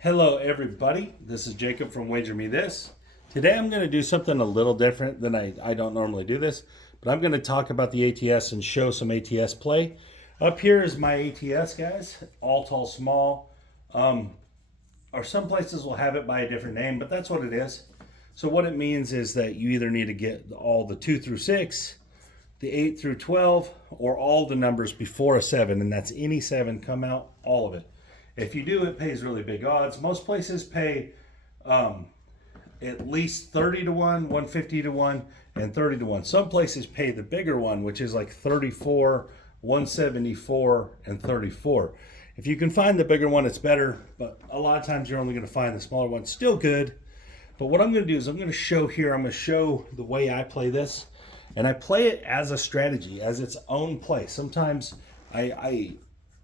Hello everybody, this is Jacob from Wager Me This. Today I'm going to do something a little different than I don't normally do this, but I'm going to talk about the ATS and show some ATS play. Up here is my ATS, guys, all tall small, or some places will have it by a different name, but that's what it is. So what it means is that you either need to get all the 2 through 6, the 8 through 12, or all the numbers before a 7, and that's any 7 come out, all of it. If you do, it pays really big odds. Most places pay at least 30 to 1, 150 to 1, and 30 to 1. Some places pay the bigger one, which is like 34, 174, and 34. If you can find the bigger one, it's better, but a lot of times you're only going to find the smaller one. Still good. But what I'm going to do is I'm going to show here, I'm going to show the way I play this. And I play it as a strategy, as its own play. Sometimes I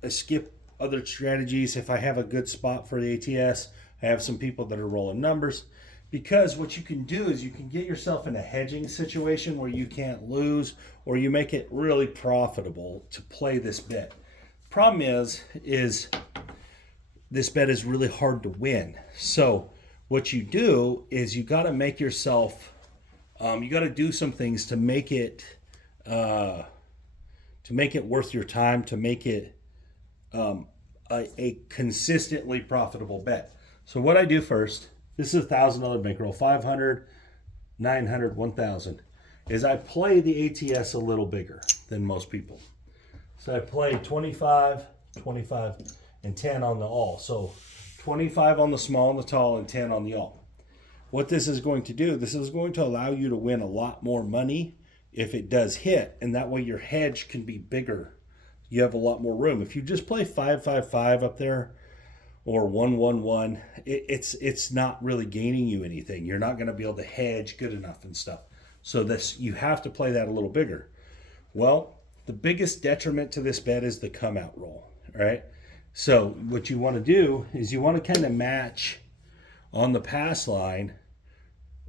skip other strategies if I have a good spot for the ATS. I have some people that are rolling numbers, because what you can do is you can get yourself in a hedging situation where you can't lose, or you make it really profitable to play this bet. Problem is this bet is really hard to win. So what you do is you got to make yourself you got to do some things to make it worth your time, to make it a consistently profitable bet. So what I do first, this is $1,000 bankroll, 500, 900, 1,000, is I play the ATS a little bigger than most people. So I play 25, 25, and 10 on the all. So 25 on the small and the tall, and 10 on the all. What this is going to do, this is going to allow you to win a lot more money if it does hit, and that way your hedge can be bigger. You have a lot more room. If you just play 5-5-5 up there, or 1-1-1, it's not really gaining you anything. You're not going to be able to hedge good enough and stuff. So you have to play that a little bigger. Well, the biggest detriment to this bet is the come out roll. All right. So what you want to do is you want to kind of match on the pass line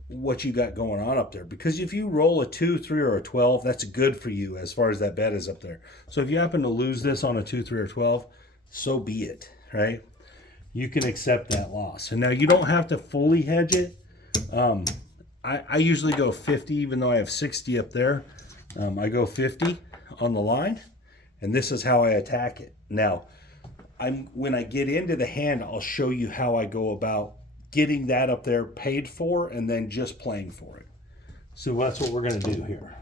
what you got going on up there, because if you roll a 2, 3, or a 12, that's good for you as far as that bet is up there. So if you happen to lose this on a 2, 3, or 12, so be it, right? You can accept that loss. And now you don't have to fully hedge it. I usually go 50, even though I have 60 up there. I go 50 on the line, and this is how I attack it. Now, when I get into the hand, I'll show you how I go about getting that up there paid for, and then just playing for it. So that's what we're going to do here.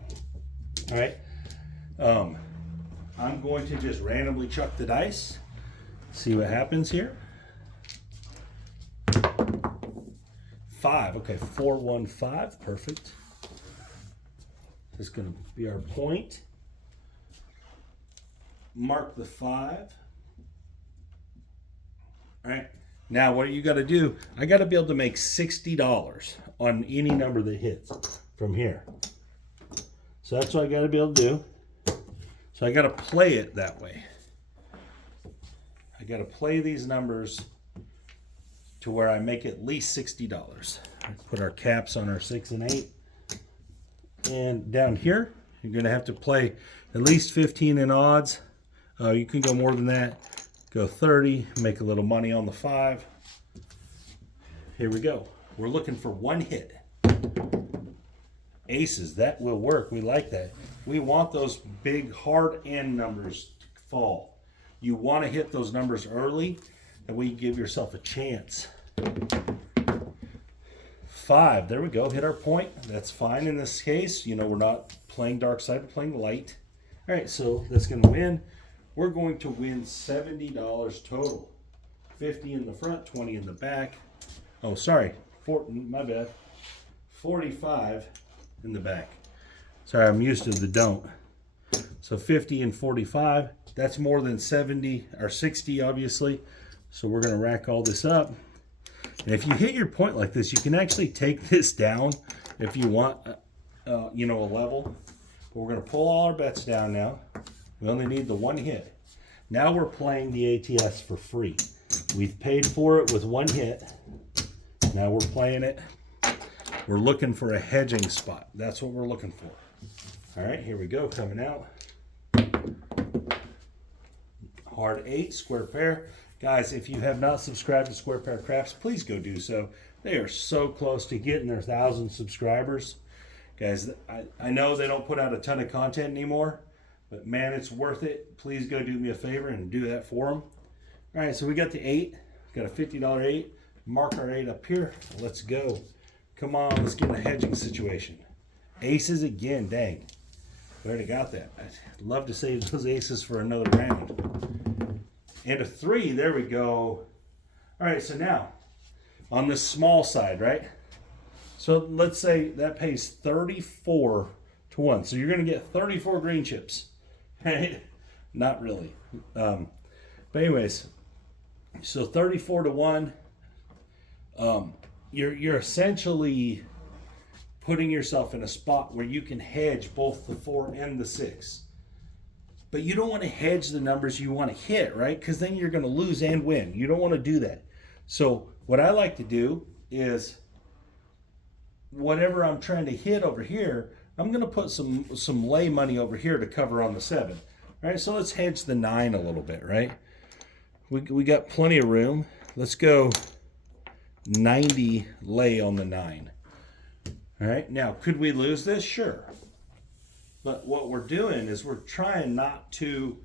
All right. I'm going to just randomly chuck the dice, see what happens here. 5. Okay, 4, 1, 5. Perfect. This is going to be our point. Mark the 5. All right. Now, what you got to do, I got to be able to make $60 on any number that hits from here. So that's what I got to be able to do. So I got to play it that way. I got to play these numbers to where I make at least $60. Put our caps on our 6 and 8. And down here, you're going to have to play at least 15 in odds. You can go more than that. Go 30, make a little money on the 5. Here we go. We're looking for one hit. Aces, that will work. We like that. We want those big hard end numbers to fall. You want to hit those numbers early, that way you give yourself a chance. 5, there we go. Hit our point. That's fine in this case. You know, we're not playing dark side, we're playing light. All right, so that's going to win. We're going to win $70 total. 50 in the front, 20 in the back. Oh, sorry, my bad. 45 in the back. Sorry, I'm used to the don't. So 50 and 45. That's more than 70 or 60, obviously. So we're going to rack all this up. And if you hit your point like this, you can actually take this down if you want, a level. But we're going to pull all our bets down now. We only need the one hit. Now we're playing the ATS for free. We've paid for it with one hit. Now we're playing it. We're looking for a hedging spot. That's what we're looking for. All right, here we go, coming out. Hard 8, square pair. Guys, if you have not subscribed to Square Pair Craps, please go do so. They are so close to getting their 1,000 subscribers. Guys, I know they don't put out a ton of content anymore, but man, it's worth it. Please go do me a favor and do that for them. All right, so we got the 8. Got a $50 8. Mark our 8 up here. Let's go. Come on, let's get in a hedging situation. Aces again, dang. We already got that. I'd love to save those aces for another round. And a 3, there we go. All right, so now, on the small side, right? So let's say that pays 34 to 1. So you're going to get 34 green chips, right? Not really. But anyways, so 34 to 1. You're essentially putting yourself in a spot where you can hedge both the 4 and the 6. But you don't want to hedge the numbers you want to hit, right? Because then you're going to lose and win. You don't want to do that. So what I like to do is whatever I'm trying to hit over here, I'm going to put some lay money over here to cover on the 7. All right, so let's hedge the 9 a little bit, right? We got plenty of room. Let's go 90 lay on the 9. All right, now could we lose this? Sure. But what we're doing is we're trying not to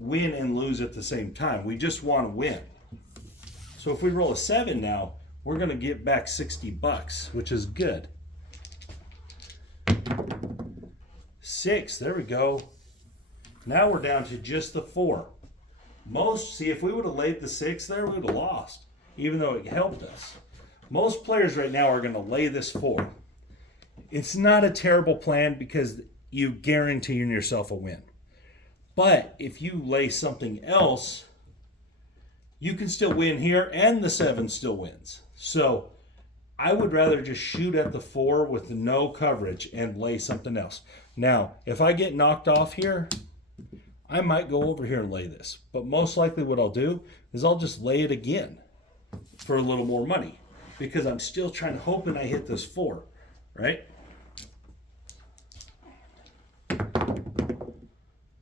win and lose at the same time. We just want to win. So if we roll a 7 now, we're going to get back $60, which is good. 6, there we go. Now we're down to just the 4. See, if we would have laid the 6 there, we would have lost, even though it helped us. Most players right now are going to lay this 4. It's not a terrible plan because you guarantee yourself a win. But if you lay something else, you can still win here and the 7 still wins. So I would rather just shoot at the 4 with no coverage and lay something else. Now, if I get knocked off here, I might go over here and lay this. But most likely what I'll do is I'll just lay it again for a little more money because I'm still hoping I hit this 4, right?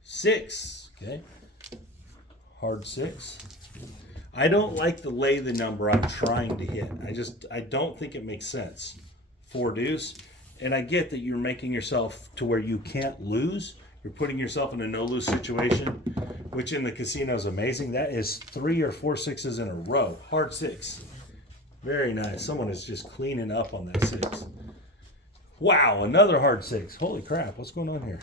6, okay. Hard 6. I don't like to lay the number I'm trying to hit. I don't think it makes sense. 4 deuce. And I get that you're making yourself to where you can't lose. You're putting yourself in a no-lose situation, which in the casino is amazing. That is 3 or 4 6s in a row. Hard 6. Very nice. Someone is just cleaning up on that 6. Wow, another hard 6. Holy crap, what's going on here?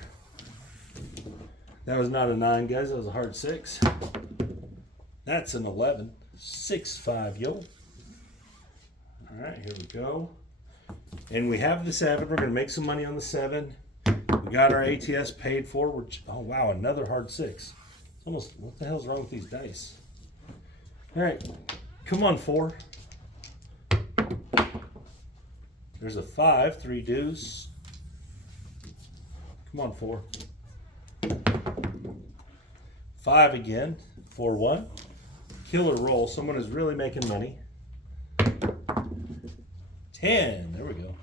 That was not a 9, guys. That was a hard 6. That's an 11. 6-5, yo. All right, here we go. And we have the 7. We're going to make some money on the 7. We got our ATS paid for. Oh, wow, another hard 6. It's almost, what the hell's wrong with these dice? All right, come on, 4. There's a 5, 3 deuce. Come on, 4. 5 again, 4-1. Killer roll. Someone is really making money. 10. There we go.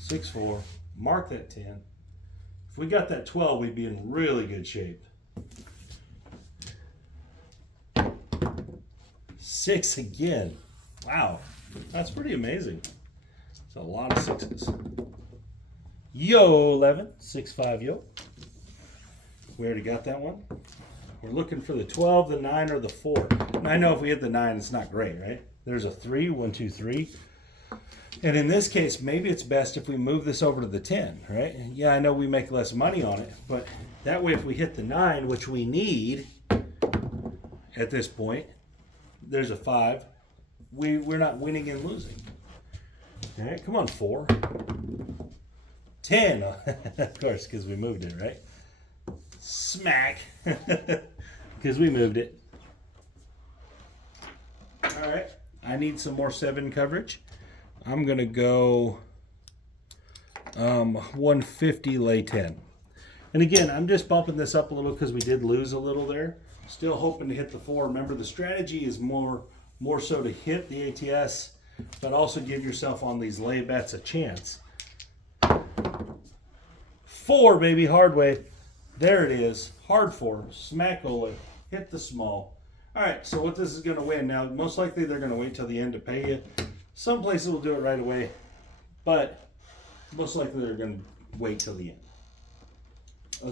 6-4. Mark that 10. If we got that 12, we'd be in really good shape. 6 again. Wow. That's pretty amazing. It's a lot of 6s. Yo, 11. 6-5, yo. We already got that one. We're looking for the 12, the 9, or the 4. And I know if we hit the 9, it's not great, right? There's a 3, 1, 2, 3. And in this case, maybe it's best if we move this over to the 10, right? Yeah, I know we make less money on it, but that way if we hit the 9, which we need at this point, there's a 5. We're not winning and losing. All right, come on, 4. 10, of course, because we moved it, right? Smack, because we moved it. All right, I need some more 7 coverage. I'm going to go 150 lay 10. And again, I'm just bumping this up a little because we did lose a little there. Still hoping to hit the 4. Remember, the strategy is more so to hit the ATS, but also give yourself on these lay bets a chance. 4, baby, hard way. There it is. Hard 4. Smack Ole. Hit the small. All right, so what this is going to win now, most likely they're going to wait till the end to pay you. Some places will do it right away, but most likely they're going to wait till the end.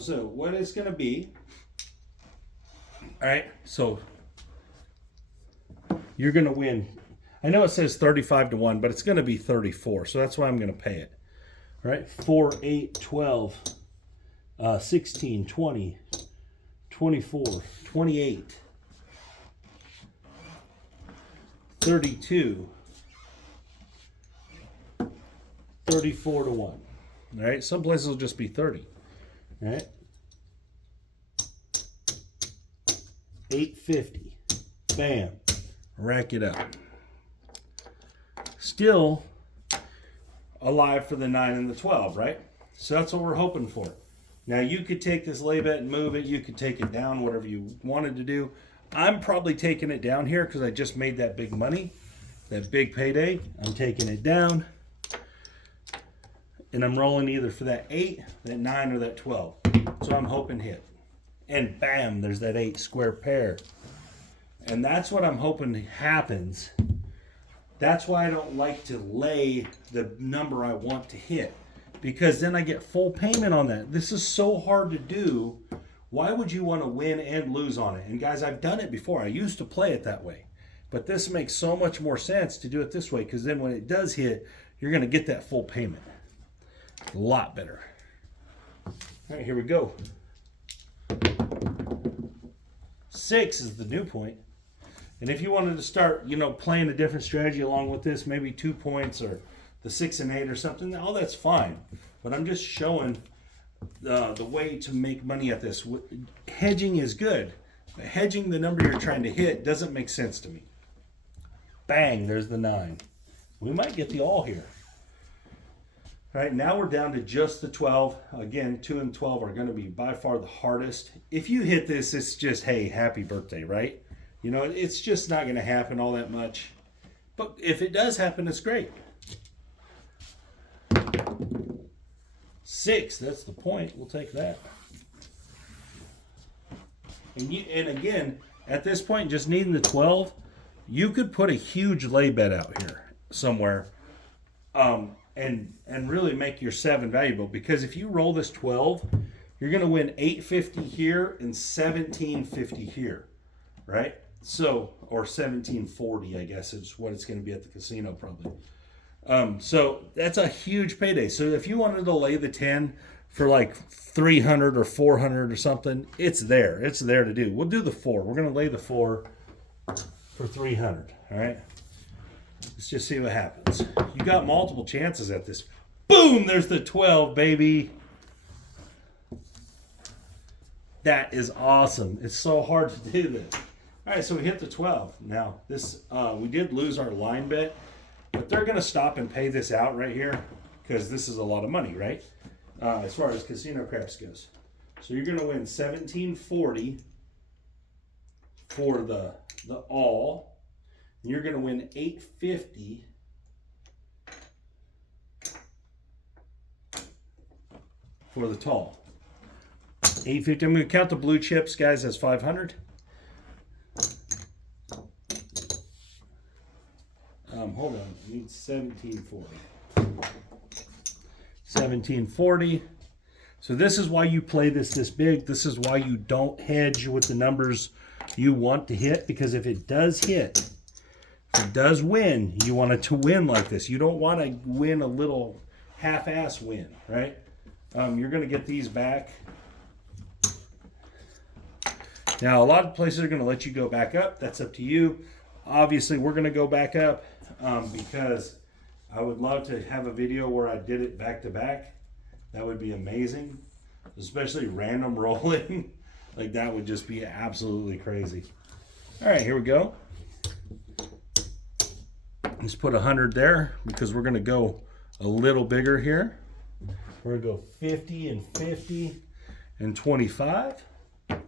So what it's going to be, all right, so you're going to win. I know it says 35 to 1, but it's going to be 34, so that's why I'm going to pay it. All right, 4, 8, 12, 16, 20, 24, 28, 32, 34 to 1. All right, some places will just be 30. All right, 850. Bam, rack it up. Still alive for the 9 and the 12, right? So that's what we're hoping for. Now you could take this lay bet and move it. You could take it down, whatever you wanted to do. I'm probably taking it down here because I just made that big money, that big payday. I'm taking it down. And I'm rolling either for that 8, that 9, or that 12. So I'm hoping hit. And bam, there's that 8 square pair. And that's what I'm hoping happens. That's why I don't like to lay the number I want to hit, because then I get full payment on that. This is so hard to do. Why would you want to win and lose on it? And guys, I've done it before. I used to play it that way. But this makes so much more sense to do it this way, because then when it does hit, you're going to get that full payment. A lot better. All right, here we go. 6 is the new point. And if you wanted to start, playing a different strategy along with this, maybe 2 points or the 6 and 8 or something, all that's fine. But I'm just showing the way to make money at this. Hedging is good, but hedging the number you're trying to hit doesn't make sense to me. Bang, there's the 9. We might get the all here. All right, now we're down to just the 12. Again, 2 and 12 are going to be by far the hardest. If you hit this, it's just, hey, happy birthday, right? It's just not going to happen all that much. But if it does happen, it's great. 6, that's the point. We'll take that. And again, at this point, just needing the 12, you could put a huge lay bet out here somewhere and really make your 7 valuable. Because if you roll this 12, you're going to win 850 here and 1750 here, right? So, or 1740, I guess is what it's going to be at the casino probably. So that's a huge payday. So if you wanted to lay the 10 for like 300 or 400 or something, it's there. It's there to do. We'll do the 4. We're going to lay the 4 for 300. All right. Let's just see what happens. You got multiple chances at this. Boom! There's the 12, baby. That is awesome. It's so hard to do this. All right, so we hit the 12. Now, this we did lose our line bet, but they're going to stop and pay this out right here because this is a lot of money, right? As far as casino craps goes. So you're going to win 1740 for the all. And you're going to win 850 for the tall. 850. I'm going to count the blue chips, guys, as 500. Hold on, I need 1740. 1740. So this is why you play this big. This is why you don't hedge with the numbers you want to hit, because if it does hit, if it does win, you want it to win like this. You don't want to win a little half-ass win, right? You're going to get these back. Now, a lot of places are going to let you go back up. That's up to you. Obviously, we're going to go back up because I would love to have a video where I did it back to back. That would be amazing, especially random rolling. Like that would just be absolutely crazy. All right, here we go. Let's put 100 there because we're going to go a little bigger here. We're going to go 50 and 50 and 25. All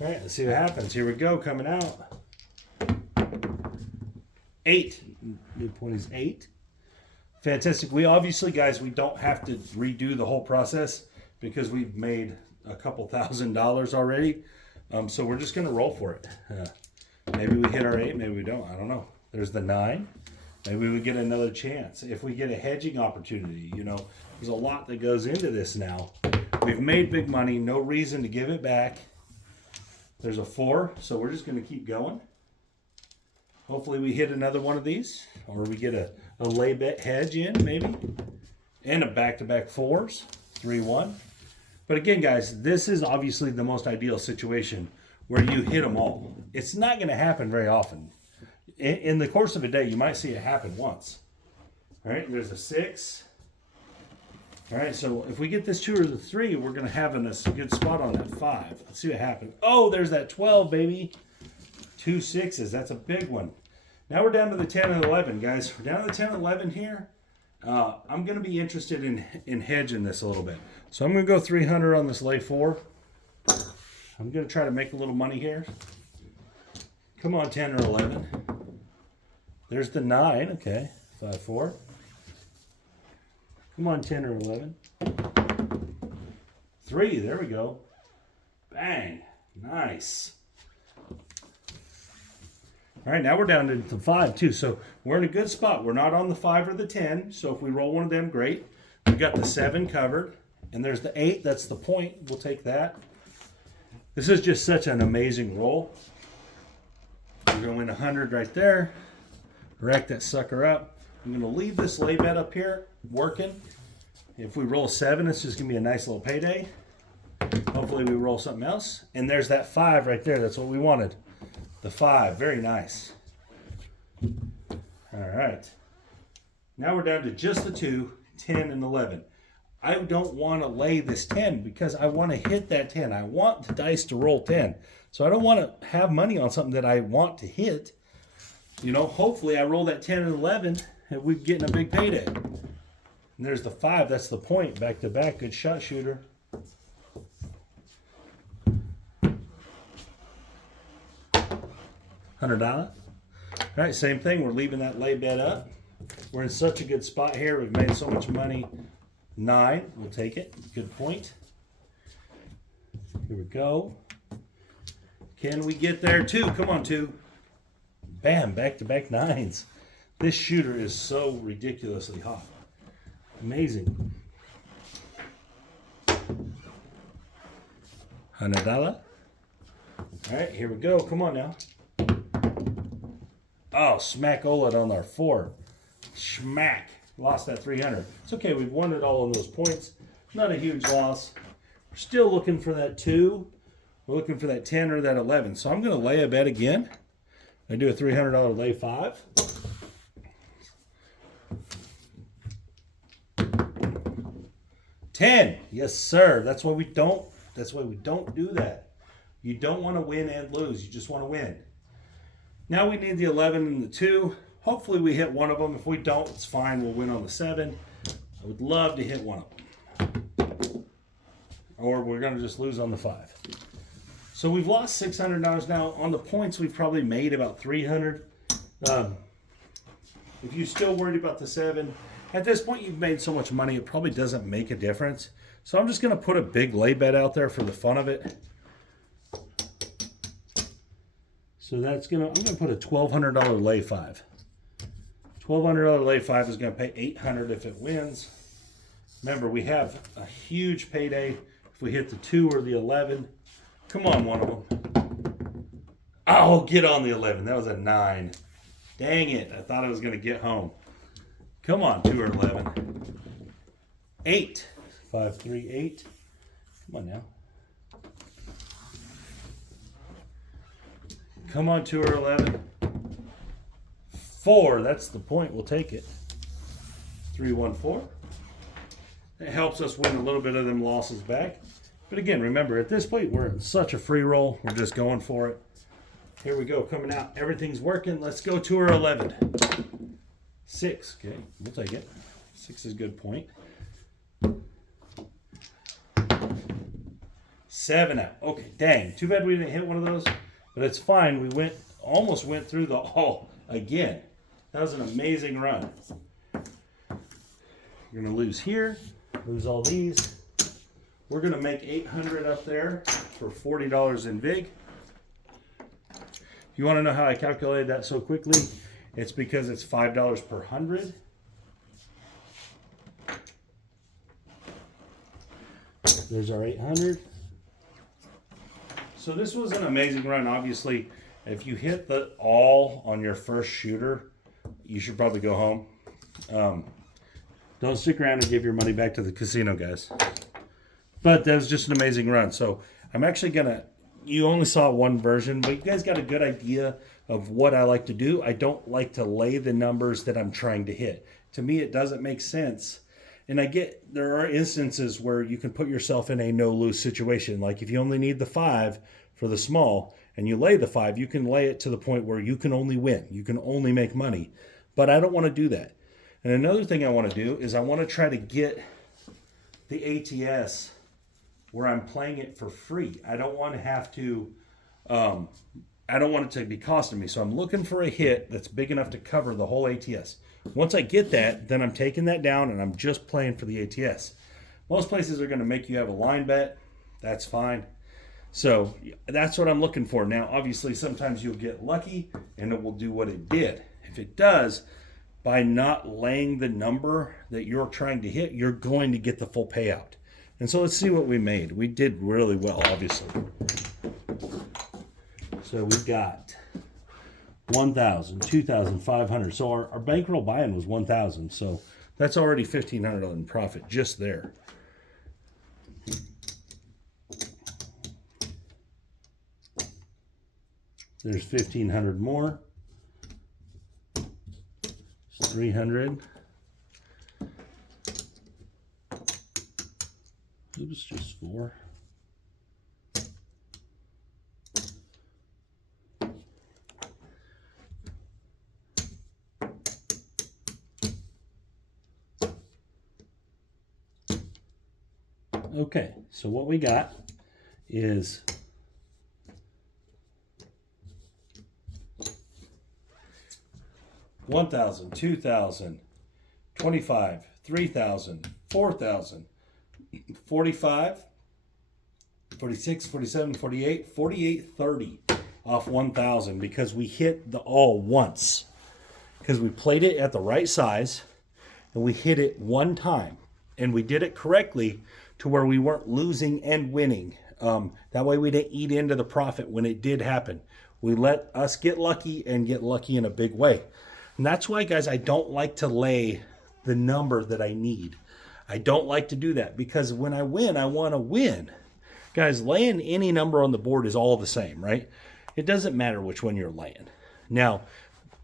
right, let's see what happens. Here we go, coming out. 8. New point is 8. Fantastic. We obviously, guys, we don't have to redo the whole process because we've made a couple $1,000s already. So we're just going to roll for it. Maybe we hit our 8, maybe we don't. I don't know. There's the 9. Maybe we get another chance. If we get a hedging opportunity, you know, there's a lot that goes into this now. We've made big money, no reason to give it back. There's a 4, so we're just going to keep going. Hopefully we hit another one of these, or we get a lay bet hedge in, maybe. And a back-to-back 4s, 3-1. But again, guys, this is obviously the most ideal situation where you hit them all. It's not going to happen very often. In the course of a day, you might see it happen once. All right, there's a 6. All right, so if we get this 2 or the 3, we're going to have a good spot on that 5. Let's see what happens. Oh, there's that 12, baby. 2 6s. That's a big one. Now we're down to the 10 and 11, guys. We're down to the 10 and 11 here. I'm going to be interested in hedging this a little bit. So I'm going to go 300 on this lay 4. I'm going to try to make a little money here. Come on, 10 or 11. There's the 9. Okay, 5 4. Come on, 10 or 11. 3. There we go. Bang. Nice. All right, now we're down to the 5 too. So we're in a good spot. We're not on the 5 or the 10. So if we roll one of them, great. We got the 7 covered. And there's the 8. That's the point. We'll take that. This is just such an amazing roll. We're going to win 100 right there. Rack that sucker up. I'm going to leave this lay bet up here working. If we roll 7, it's just going to be a nice little payday. Hopefully we roll something else. And there's that 5 right there. That's what we wanted. The 5. Very nice. All right. Now we're down to just the 2, 10 and 11. I don't want to lay this 10 because I want to hit that 10. I want the dice to roll 10. So I don't want to have money on something that I want to hit. You know, hopefully I roll that 10 and 11 and we're getting a big payday. And there's the 5. That's the point. Back to back. Good shot, shooter. $100. All right, same thing. We're leaving that lay bet up. We're in such a good spot here. We've made so much money. 9. We'll take it. Good point. Here we go. Can we get there? 2. Come on, 2. Bam. Back-to-back 9s. This shooter is so ridiculously hot. Amazing. $100. All right, here we go. Come on now. Oh, smack-o-led on our 4. Schmack. Lost that 300. It's okay. We've won it all on those points. Not a huge loss. We're still looking for that 2. We're looking for that 10 or that 11. So I'm going to lay a bet again. I do a $300 lay 5. $10. Yes, sir. That's why we don't do that. You don't want to win and lose. You just want to win. Now we need the 11 and the 2. Hopefully we hit one of them. If we don't, it's fine. We'll win on the 7. I would love to hit one of them. Or we're going to just lose on the 5. So we've lost $600 now. On the points, we've probably made about $300. If you're still worried about the 7, at this point you've made so much money, it probably doesn't make a difference. So I'm just going to put a big lay bet out there for the fun of it. So I'm going to put a $1,200 lay 5. $1,200 lay 5 is going to pay $800 if it wins. Remember, we have a huge payday if we hit the 2 or the 11. Come on, one of them. Oh, get on the 11. That was a 9. Dang it. I thought I was going to get home. Come on, 2 or 11. 8. 5, 3, 8. Come on now. Come on, 2 or 11. 4. That's the point. We'll take it. 3, 1, 4. It helps us win a little bit of them losses back. But again, remember, at this point, we're in such a free roll. We're just going for it. Here we go, coming out. Everything's working. Let's go 2 or 11. 6. Okay, we'll take it. 6 is a good point. 7 out. Okay, dang. Too bad we didn't hit one of those. But it's fine. We almost went through the hall again. That was an amazing run. You're going to lose here. Lose all these. We're going to make 800 up there. for $40 in VIG. You want to know how I calculated that so quickly? It's because it's $5 per 100. There's our 800. So this was an amazing run. Obviously, if you hit the all on your first shooter, you should probably go home. Don't stick around and give your money back to the casino, guys. But that was just an amazing run. So I'm actually going to, you only saw one version, but you guys got a good idea of what I like to do. I don't like to lay the numbers that I'm trying to hit. To me, it doesn't make sense. And I get, there are instances where you can put yourself in a no-lose situation. Like if you only need the 5 for the small and you lay the 5, you can lay it to the point where you can only win. You can only make money. But I don't want to do that. And another thing I want to do is I want to try to get the ATS where I'm playing it for free. I don't want to have to, I don't want it to be costing me. So I'm looking for a hit that's big enough to cover the whole ATS. Once I get that, then I'm taking that down and I'm just playing for the ATS. Most places are going to make you have a line bet. That's fine. So that's what I'm looking for. Now, obviously, sometimes you'll get lucky and it will do what it did. If it does, by not laying the number that you're trying to hit, you're going to get the full payout. And so let's see what we made. We did really well, obviously. So we got 1,000, 2,500. So our bankroll buy-in was 1,000. So that's already $1,500 in profit just there. There's 1,500 more. It's 300. It was just 4. Okay, so what we got is $1,000, $2,000, $25, $3,000, $4,000, $45, $46, $47, $48, $48, $30 off 1,000 because we hit the all once. Because we played it at the right size and we hit it one time. And we did it correctly to where we weren't losing and winning. That way we didn't eat into the profit when it did happen. We let us get lucky and get lucky in a big way. And that's why, guys, I don't like to lay the number that I need. I don't like to do that because when I win, I want to win. Guys, laying any number on the board is all the same, right? It doesn't matter which one you're laying. Now,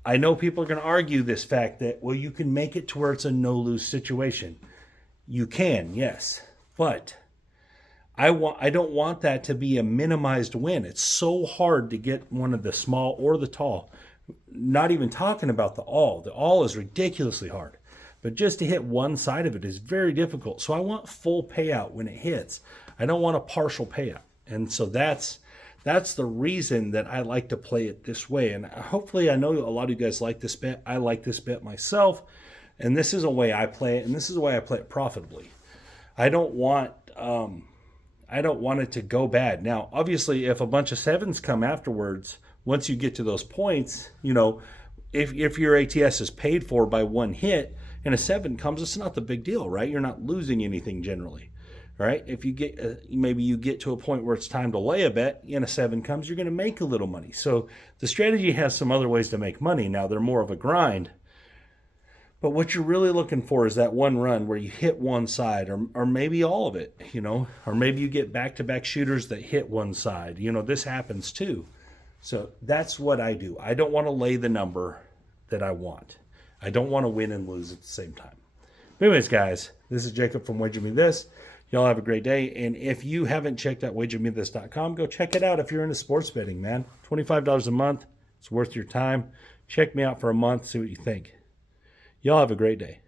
I know people are going to argue this fact that, well, you can make it to where it's a no-lose situation. You can, yes. But I don't want that to be a minimized win. It's so hard to get one of the small or the tall. Not even talking about the all. The all is ridiculously hard. But just to hit one side of it is very difficult. So I want full payout when it hits. I don't want a partial payout. And so that's the reason that I like to play it this way. And hopefully I know a lot of you guys like this bet. I like this bet myself. And this is a way I play it. And this is the way I play it profitably. I don't want it to go bad. Now, obviously, if a bunch of 7s come afterwards, once you get to those points, you know, if your ATS is paid for by one hit and a 7 comes, it's not the big deal, right? You're not losing anything generally, right? If you get, maybe you get to a point where it's time to lay a bet and a 7 comes, you're going to make a little money. So the strategy has some other ways to make money. Now, they're more of a grind. But what you're really looking for is that one run where you hit one side or maybe all of it, you know, or maybe you get back-to-back shooters that hit one side. You know, this happens too. So that's what I do. I don't want to lay the number that I want. I don't want to win and lose at the same time. But anyways, guys, this is Jacob from Wager Me This. Y'all have a great day. And if you haven't checked out wagermethis.com, go check it out if you're into sports betting, man. $25 a month. It's worth your time. Check me out for a month. See what you think. Y'all have a great day.